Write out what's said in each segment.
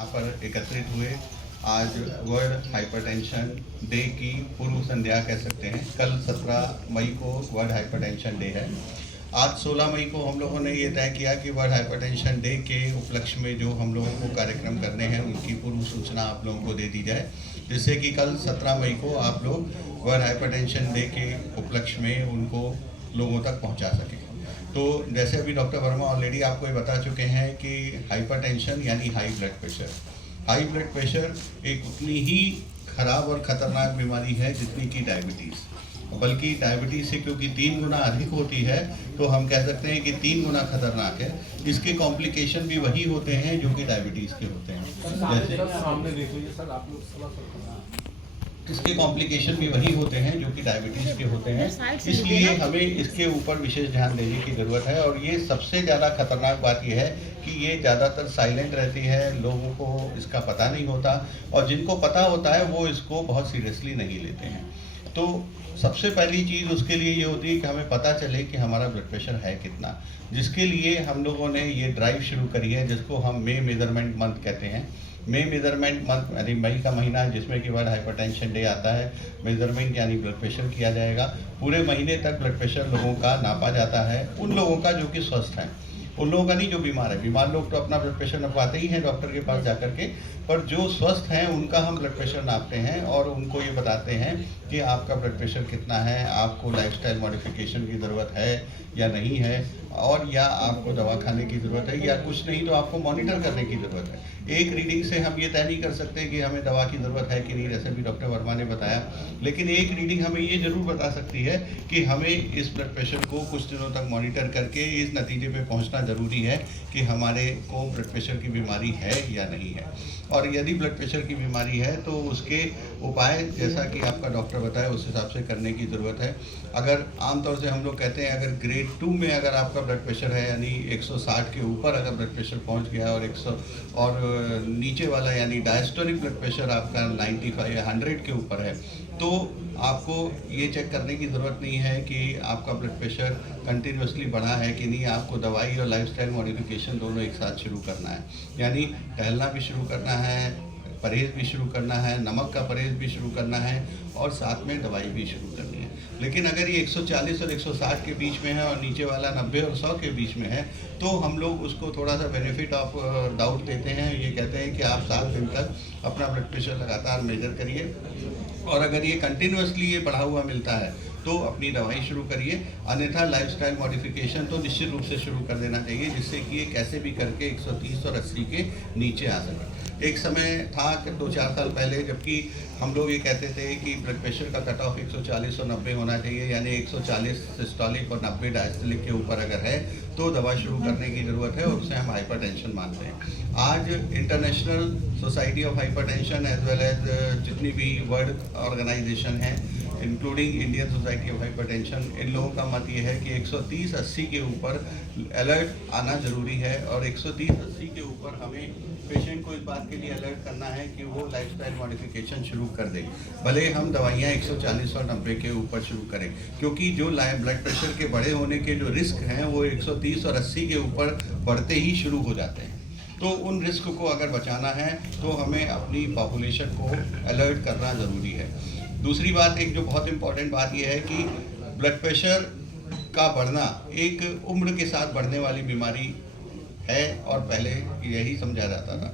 यहाँ पर एकत्रित हुए। आज वर्ल्ड हाइपरटेंशन डे की पूर्व संध्या कह सकते हैं। कल 17 मई को वर्ल्ड हाइपरटेंशन डे है। आज 16 मई को हम लोगों ने ये तय किया कि वर्ल्ड हाइपरटेंशन डे के उपलक्ष्य में जो हम लोगों को कार्यक्रम करने हैं उनकी पूर्व सूचना आप लोगों को दे दी जाए, जिससे कि कल 17 मई को आप लोग वर्ल्ड हाइपरटेंशन डे के उपलक्ष्य में उनको लोगों तक पहुंचा सकें। तो जैसे अभी डॉक्टर वर्मा ऑलरेडी आपको ये बता चुके हैं कि हाइपरटेंशन यानी हाई ब्लड प्रेशर एक उतनी ही खराब और ख़तरनाक बीमारी है जितनी कि डायबिटीज़, बल्कि डायबिटीज़ से क्योंकि 3 गुना अधिक होती है तो हम कह सकते हैं कि 3 गुना खतरनाक है। इसके कॉम्प्लिकेशन भी वही होते हैं जो कि डायबिटीज़ के होते हैं। जैसे सामने देख लीजिए सर, आप लोग इसके कॉम्प्लिकेशन भी वही होते हैं जो कि डायबिटीज़ के होते हैं, इसलिए हमें इसके ऊपर विशेष ध्यान देने की ज़रूरत है। और ये सबसे ज़्यादा खतरनाक बात यह है कि ये ज़्यादातर साइलेंट रहती है, लोगों को इसका पता नहीं होता, और जिनको पता होता है वो इसको बहुत सीरियसली नहीं लेते हैं। तो सबसे पहली चीज़ उसके लिए ये होती है कि हमें पता चले कि हमारा ब्लड प्रेशर है कितना, जिसके लिए हम लोगों ने ये ड्राइव शुरू करी है जिसको हम मे मेजरमेंट मंथ कहते हैं। मे मेजरमेंट मंथ यानी मई का महीना जिसमें कि वर्ल्ड हाइपरटेंशन डे आता है। मेजरमेंट यानी ब्लड प्रेशर किया जाएगा। पूरे महीने तक ब्लड प्रेशर लोगों का नापा जाता है, उन लोगों का जो कि स्वस्थ हैं, उन लोगों का नहीं जो बीमार है। बीमार लोग तो अपना ब्लड प्रेशर नपवाते ही हैं डॉक्टर के पास जाकर के, पर जो स्वस्थ हैं उनका हम ब्लड प्रेशर नापते हैं और उनको ये बताते हैं कि आपका ब्लड प्रेशर कितना है, आपको लाइफस्टाइल मॉडिफिकेशन की ज़रूरत है या नहीं है, और या आपको दवा खाने की ज़रूरत है, या कुछ नहीं तो आपको मॉनिटर करने की ज़रूरत है। एक रीडिंग से हम ये तय नहीं कर सकते कि हमें दवा की ज़रूरत है कि नहीं, जैसे भी डॉक्टर वर्मा ने बताया, लेकिन एक रीडिंग हमें ये ज़रूर बता सकती है कि हमें इस ब्लड प्रेशर को कुछ दिनों तक मॉनिटर करके इस नतीजे पे पहुंचना ज़रूरी है कि हमारे को ब्लड प्रेशर की बीमारी है या नहीं है। और यदि ब्लड प्रेशर की बीमारी है तो उसके उपाय जैसा कि आपका डॉक्टर बताया उस हिसाब से करने की ज़रूरत है। अगर आमतौर से हम लोग कहते हैं अगर ग्रेड 2 में अगर आपका ब्लड प्रेशर है यानी 160 के ऊपर अगर ब्लड प्रेशर पहुंच गया और 100 और नीचे वाला यानी डायस्टोलिक ब्लड प्रेशर आपका 95 या 100 के ऊपर है, तो आपको ये चेक करने की ज़रूरत नहीं है कि आपका ब्लड प्रेशर कंटिन्यूसली बढ़ा है कि नहीं। आपको दवाई और लाइफस्टाइल मॉडिफिकेशन दोनों एक साथ शुरू करना है, यानी टहलना भी शुरू करना है, परहेज़ भी शुरू करना है, नमक का परहेज़ भी शुरू करना है, और साथ में दवाई भी शुरू करनी है। लेकिन अगर ये 140 और 160 के बीच में है और नीचे वाला 90 और 100 के बीच में है तो हम लोग उसको थोड़ा सा बेनिफिट ऑफ डाउट देते हैं। ये कहते हैं कि आप 7 दिन तक अपना ब्लड प्रेशर लगातार मेजर करिए, और अगर ये कंटिन्यूसली ये बढ़ा हुआ मिलता है तो अपनी दवाई शुरू करिए, अन्यथा लाइफस्टाइल मॉडिफिकेशन तो निश्चित रूप से शुरू कर देना चाहिए, जिससे कि ये कैसे भी करके 130 और 80 के नीचे आ सके। एक समय था कि 2-4 साल पहले जबकि हम लोग ये कहते थे कि ब्लड प्रेशर का कट ऑफ 140 और 90 होना चाहिए, यानी 140 सिस्टोलिक और 90 डायस्टोलिक के ऊपर अगर है तो दवा शुरू करने की ज़रूरत है, और उसे हम हाइपरटेंशन मानते हैं। आज international society of hypertension as well as जितनी भी वर्ल्ड ऑर्गेनाइजेशन है including Indian society of hypertension, इन लोगों का मत ये है कि 130-80 के ऊपर अलर्ट आना ज़रूरी है, और 130-80 के ऊपर हमें पेशेंट को इस बात के लिए अलर्ट करना है कि वो लाइफस्टाइल मॉडिफिकेशन शुरू कर दे, भले हम दवाइयाँ 140 और 90 के ऊपर शुरू करें, क्योंकि जो ब्लड प्रेशर के बड़े होने के जो रिस्क हैं वो 130 और 80 के ऊपर बढ़ते ही शुरू हो जाते हैं। तो उन रिस्क को अगर बचाना है तो हमें अपनी पॉपुलेशन को अलर्ट करना ज़रूरी है। दूसरी बात, एक जो बहुत इम्पॉर्टेंट बात यह है कि ब्लड प्रेशर का बढ़ना एक उम्र के साथ बढ़ने वाली बीमारी है, और पहले यही समझा जाता था,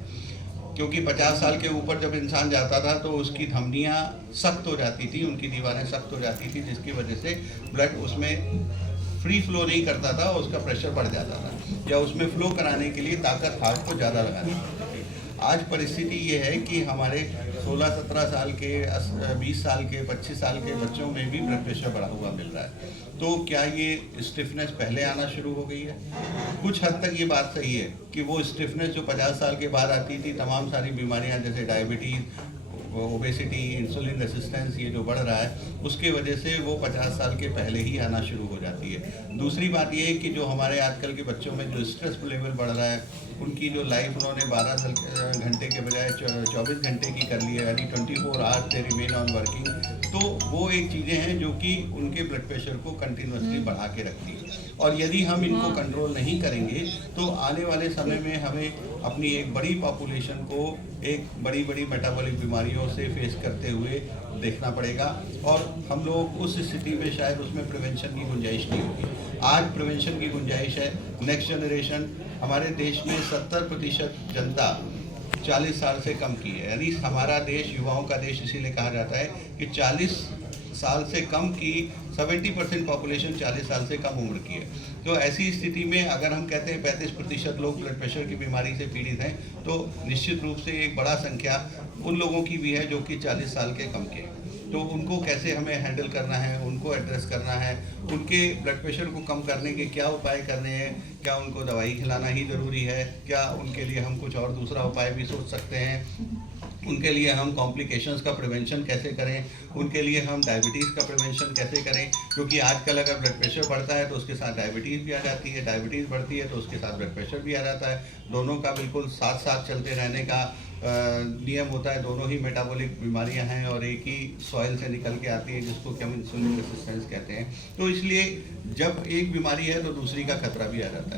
क्योंकि 50 साल के ऊपर जब इंसान जाता था तो उसकी धमनियाँ सख्त हो जाती थी, उनकी दीवारें सख्त हो जाती थी, जिसकी वजह से ब्लड उसमें फ्री फ्लो नहीं करता था, उसका प्रेशर बढ़ जाता था, या उसमें फ्लो कराने के लिए ताकत हार्ट को ज़्यादा लगानी पड़ती थी। आज परिस्थिति ये है कि हमारे 16-17 साल के 20 साल के 25 साल के बच्चों में भी ब्लड प्रेशर बढ़ा हुआ मिल रहा है। तो क्या ये स्टिफनेस पहले आना शुरू हो गई है? कुछ हद तक ये बात सही है कि वो स्टिफनेस जो 50 साल के बाद आती थी, तमाम सारी बीमारियां जैसे डायबिटीज़, ओबेसिटी, इंसुलिन रेसिस्टेंस, ये जो बढ़ रहा है उसके वजह से वो 50 साल के पहले ही आना शुरू हो जाती है। दूसरी बात ये है कि जो हमारे आजकल के बच्चों में जो स्ट्रेस लेवल बढ़ रहा है, उनकी जो लाइफ उन्होंने 12 घंटे के बजाय 24 घंटे की कर ली है, यानी 24 hours they remain on working, तो वो एक चीज़ें हैं जो कि उनके ब्लड प्रेशर को कंटिन्यूसली बढ़ा के रखती है। और यदि हम इनको कंट्रोल नहीं करेंगे तो आने वाले समय में हमें अपनी एक बड़ी पॉपुलेशन को एक बड़ी बड़ी मेटाबॉलिक बीमारियों से फेस करते हुए देखना पड़ेगा और हम लोग उस स्थिति में शायद उसमें प्रिवेंशन की गुंजाइश नहीं होगी। आज प्रिवेंशन की गुंजाइश है। नेक्स्ट जनरेशन, हमारे देश में 70% जनता 40 साल से कम की है, यानी हमारा देश युवाओं का देश इसीलिए कहा जाता है कि 40 साल से कम की 70% पॉपुलेशन 40 साल से कम उम्र की है। तो ऐसी स्थिति में अगर हम कहते हैं 35% लोग ब्लड प्रेशर की बीमारी से पीड़ित हैं, तो निश्चित रूप से एक बड़ा संख्या उन लोगों की भी है जो कि 40 साल के कम के हैं। तो उनको कैसे हमें हैंडल करना है, उनको एड्रेस करना है, उनके ब्लड प्रेशर को कम करने के क्या उपाय करने हैं, क्या उनको दवाई खिलाना ही ज़रूरी है, क्या उनके लिए हम कुछ और दूसरा उपाय भी सोच सकते हैं, उनके लिए हम कॉम्प्लिकेशंस का प्रिवेंशन कैसे करें, उनके लिए हम डायबिटीज़ का प्रिवेंशन कैसे करें, क्योंकि आजकल अगर ब्लड प्रेशर बढ़ता है तो उसके साथ डायबिटीज़ भी आ जाती है, डायबिटीज़ बढ़ती है तो उसके साथ ब्लड प्रेशर भी आ जाता है। दोनों का बिल्कुल साथ साथ चलते रहने का नियम होता है। दोनों ही मेटाबॉलिक बीमारियां हैं और एक ही सॉइल से निकल के आती है, जिसको कि हम इंसुलिन रेजिस्टेंस कहते हैं। तो इसलिए जब एक बीमारी है तो दूसरी का खतरा भी आ जाता है।